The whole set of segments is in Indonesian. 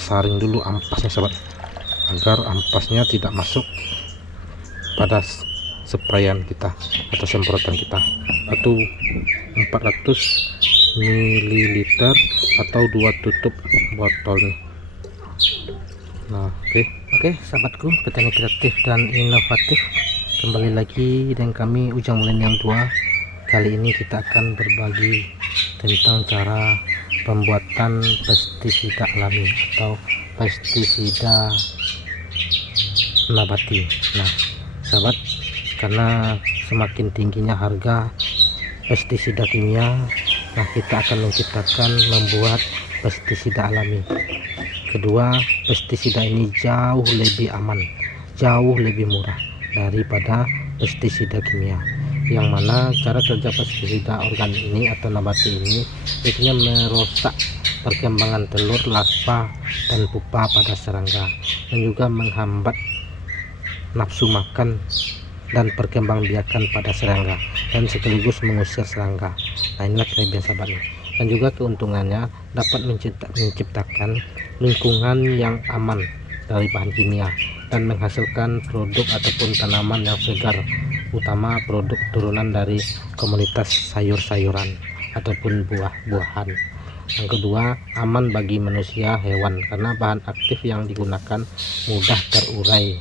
kita saring dulu ampasnya sahabat, agar ampasnya tidak masuk pada sprayan kita atau semprotan kita. Atau 400 ml atau 2 tutup botol nih. Nah, oke sahabatku, petani kreatif dan inovatif, kembali lagi dengan kami Ujang Mulen yang tua. Kali ini kita akan berbagi tentang cara pembuatan pestisida alami atau pestisida nabati. Nah sahabat, karena semakin tingginya harga pestisida kimia, nah kita akan membuat pestisida alami. Kedua, pestisida ini jauh lebih aman, jauh lebih murah daripada pestisida kimia, yang mana cara kerja pestisida organik ini atau nabati ini biasanya merusak perkembangan telur, larva, dan pupa pada serangga, dan juga menghambat nafsu makan dan perkembangbiakan pada serangga, dan sekaligus mengusir serangga. Nah inilah kelebihan sahabatnya, dan juga keuntungannya dapat menciptakan lingkungan yang aman dari bahan kimia dan menghasilkan produk ataupun tanaman yang segar, utama produk turunan dari komunitas sayur-sayuran ataupun buah-buahan. Yang kedua, aman bagi manusia, hewan, karena bahan aktif yang digunakan mudah terurai.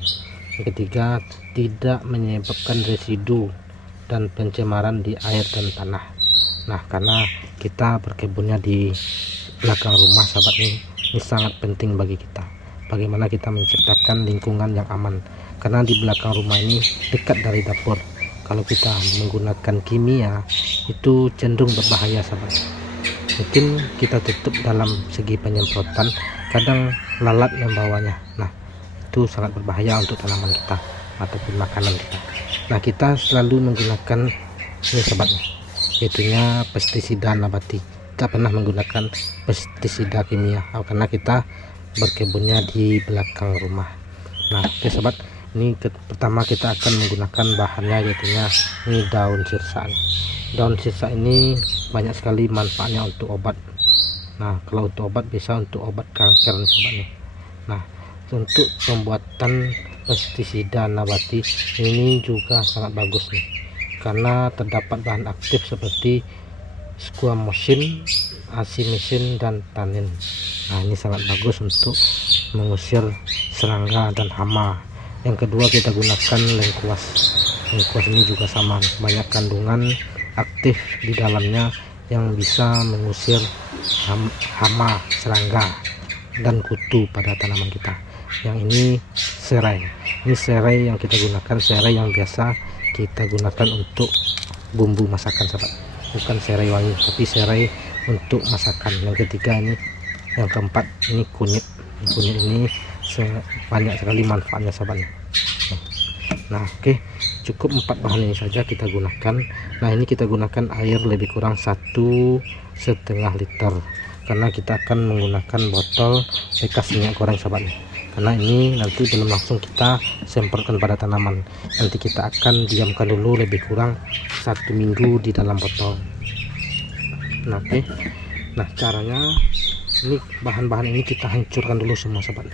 Yang ketiga, tidak menyebabkan residu dan pencemaran di air dan tanah. Nah karena kita berkebunnya di belakang rumah sahabat, ini sangat penting bagi kita, bagaimana kita menciptakan lingkungan yang aman, karena di belakang rumah ini dekat dari dapur. Kalau kita menggunakan kimia itu cenderung berbahaya sahabat. Mungkin kita tutup dalam segi penyemprotan, kadang lalat yang bawanya. Nah itu sangat berbahaya untuk tanaman kita ataupun makanan kita. Nah kita selalu menggunakan ini sahabat, yaitunya pestisida nabati. Kita pernah menggunakan pestisida kimia karena kita berkebunnya di belakang rumah. Nah oke sahabat, ini pertama kita akan menggunakan bahannya, yaitunya ini daun sirsa. Daun sirsa ini banyak sekali manfaatnya untuk obat. Nah kalau untuk obat bisa untuk obat kanker nih sahabat nih. Nah untuk pembuatan pestisida nabati ini juga sangat bagus nih, karena terdapat bahan aktif seperti squamosine, acidomycin, dan tannin. Nah ini sangat bagus untuk mengusir serangga dan hama. Yang kedua kita gunakan lengkuas. Lengkuas ini juga sama, banyak kandungan aktif di dalamnya yang bisa mengusir hama, serangga, dan kutu pada tanaman kita. Yang ini serai. Ini serai yang kita gunakan, serai yang biasa kita gunakan untuk bumbu masakan sahabat, bukan serai wangi tapi serai untuk masakan. Yang ketiga ini, yang keempat ini kunyit. Kunyit ini banyak sekali manfaatnya sahabat. Nah oke, cukup 4 bahan ini saja kita gunakan. Nah ini kita gunakan air lebih kurang 1,5 liter, karena kita akan menggunakan botol bekas minyak goreng sahabat, karena ini nanti belum langsung kita semprotkan pada tanaman. Nanti kita akan diamkan dulu lebih kurang 1 minggu di dalam botol. Nah oke, nah caranya ini bahan-bahan ini kita hancurkan dulu semua sahabat.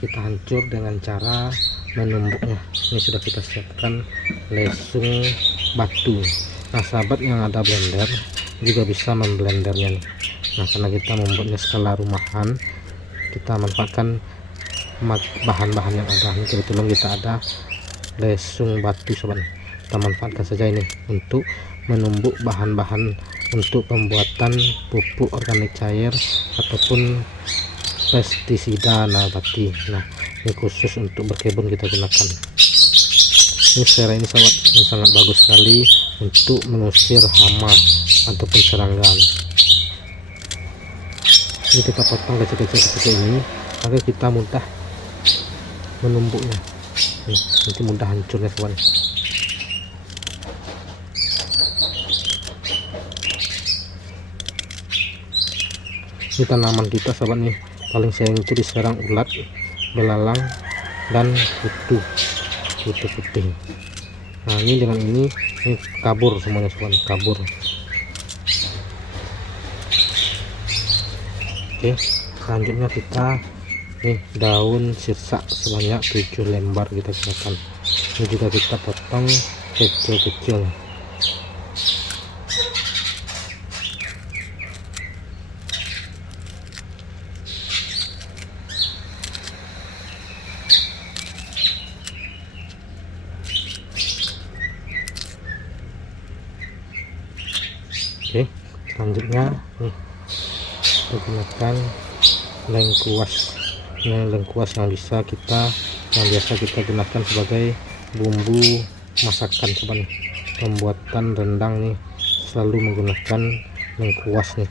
Kita hancur dengan cara menumbuknya. Ini sudah kita siapkan lesung batu. Nah sahabat yang ada blender juga bisa memblendernya nih. Nah karena kita membuatnya skala rumahan, kita manfaatkan bahan-bahan yang ada. Ini kebetulan kita ada lesung batu sobat, kita manfaatkan saja ini untuk menumbuk bahan-bahan untuk pembuatan pupuk organik cair ataupun pestisida nabati. Nah ini khusus untuk berkebun kita gunakan. Ini serai ini sahabat, ini sangat bagus sekali untuk mengusir hama ataupun serangga. Ini kita potong kecil-kecil seperti ini agar kita mudah menumbuknya. Nanti mudah hancurnya kawan. Ini tanaman kita sahabat nih, paling sering itu diserang ulat, belalang, dan kutu putih. Nah ini dengan ini kabur semuanya sahabat, kabur. Oke, selanjutnya kita nih daun sirsak sebanyak 7 lembar kita gunakan. Ini juga kita potong kecil-kecil. Oke, selanjutnya nih kita gunakan lengkuas. Ini lengkuas yang biasa kita gunakan sebagai bumbu masakan sobat. Pembuatan rendang nih selalu menggunakan lengkuas nih.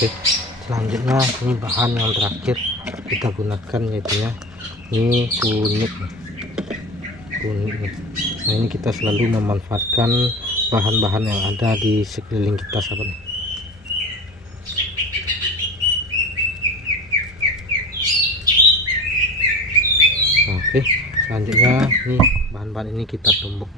Oke, selanjutnya ini bahan yang terakhir kita gunakan yaitu ini kunyit nih. Nah, ini kita selalu memanfaatkan bahan-bahan yang ada di sekeliling kita sahabat. Oke, selanjutnya ini bahan-bahan ini kita tumbuk.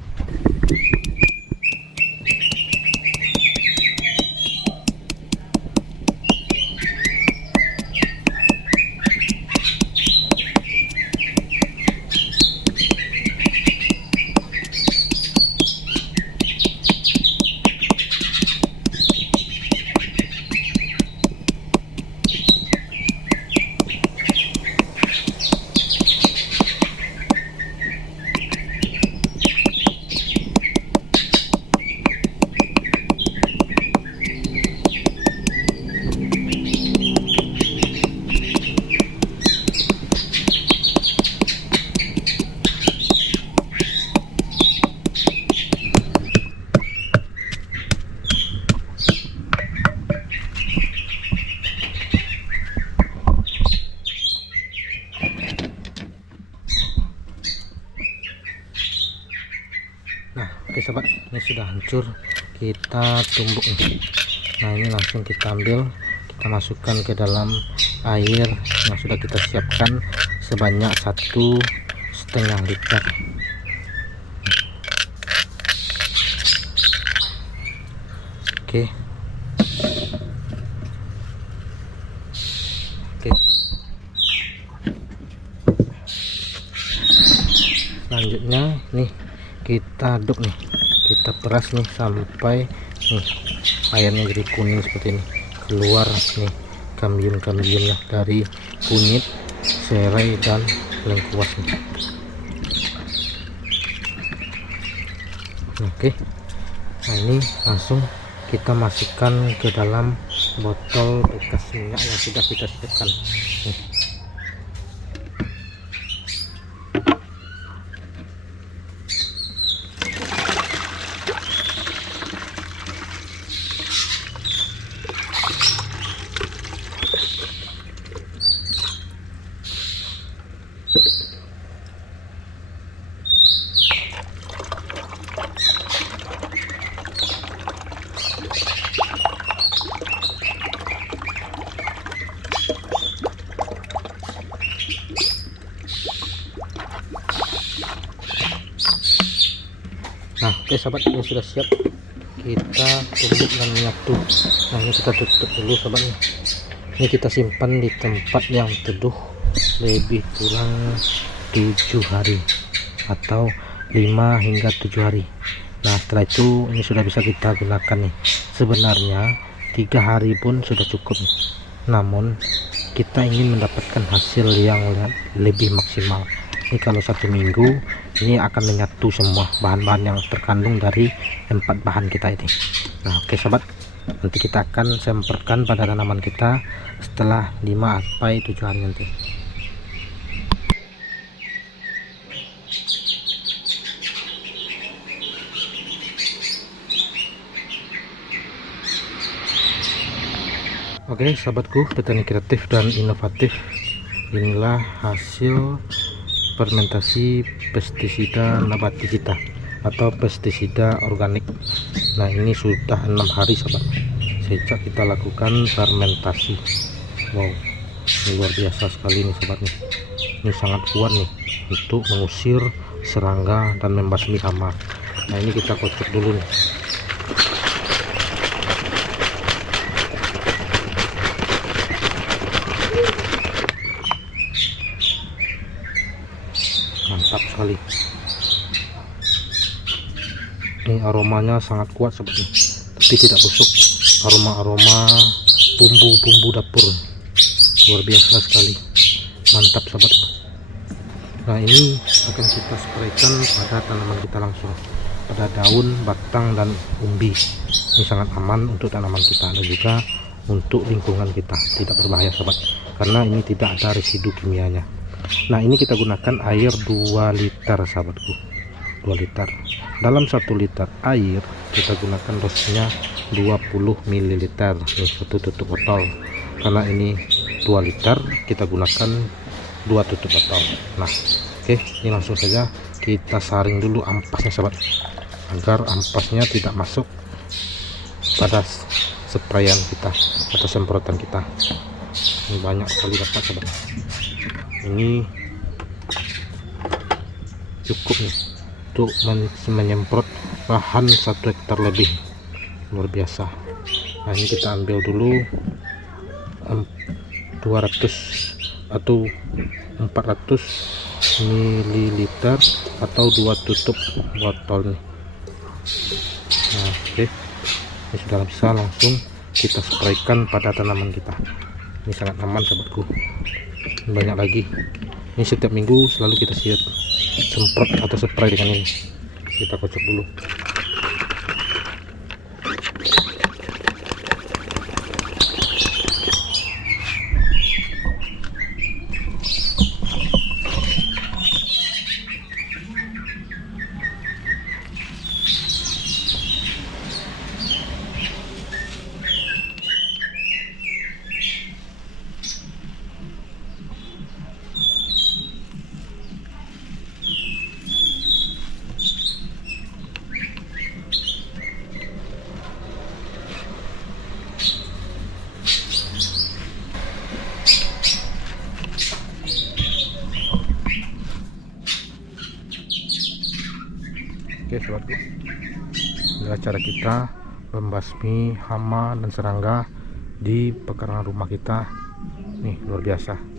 Nah, oke sobat, ini sudah hancur, kita tumbuk nih. Nah, ini langsung kita ambil, kita masukkan ke dalam air yang sudah kita siapkan sebanyak 1,5 liter. Oke. Selanjutnya nih kita aduk nih, kita peras nih sampai nih airnya jadi kuning seperti ini, keluar nih kambiun-kambiunnya dari kunyit, serai dan lengkuas nih. Oke, nah ini langsung kita masukkan ke dalam botol bekas minyak yang sudah kita siapkan nih. Nah, oke sahabat, ini sudah siap, kita tumbuk dan menyatu. Nah, ini kita tutup dulu sahabat. Ini kita simpan di tempat yang teduh lebih kurang 7 hari atau 5 hingga 7 hari. Nah, setelah itu ini sudah bisa kita gunakan nih. Sebenarnya 3 hari pun sudah cukup nih. Namun kita ingin mendapatkan hasil yang lebih maksimal. Ini kalau 1 minggu ini akan menyatu semua bahan-bahan yang terkandung dari 4 bahan kita ini. Nah, oke sobat, nanti kita akan semprotkan pada tanaman kita setelah 5 sampai 7 hari nanti. Oke sahabatku petani kreatif dan inovatif, inilah hasil fermentasi pestisida nabati kita atau pestisida organik. Nah ini sudah 6 hari sahabat sejak kita lakukan fermentasi. Wow, ini luar biasa sekali nih sahabat nih. Ini sangat kuat nih untuk mengusir serangga dan membasmi hama. Nah ini kita kocok dulu nih. Mantap sekali. Ini aromanya sangat kuat seperti ini, tapi tidak busuk. Aroma bumbu dapur luar biasa sekali. Mantap sahabat. Nah ini akan kita spraykan pada tanaman kita langsung, pada daun, batang, dan umbi. Ini sangat aman untuk tanaman kita dan juga untuk lingkungan kita, tidak berbahaya sahabat, karena ini tidak ada residu kimianya. Nah ini kita gunakan air 2 liter sahabatku, 2 liter. Dalam 1 liter air kita gunakan dosisnya 20 ml nih, 1 tutup botol. Karena ini 2 liter kita gunakan 2 tutup botol. Nah oke, ini langsung saja kita saring dulu ampasnya sahabat, agar ampasnya tidak masuk pada sprayan kita atau semprotan kita. Ini banyak sekali dapat sahabat. Ini cukup nih untuk menyemprot lahan 1 hektar lebih, luar biasa. Nah ini kita ambil dulu 200 atau 400 ml atau 2 tutup botol nih. Nah oke, ini sudah bisa langsung kita spraykan pada tanaman kita. Ini sangat aman sahabatku. Banyak lagi, ini setiap minggu selalu kita semprot atau spray dengan ini. Kita kocok dulu. Oke sahabatku, inilah cara kita membasmi hama dan serangga di pekarangan rumah kita. Nih luar biasa.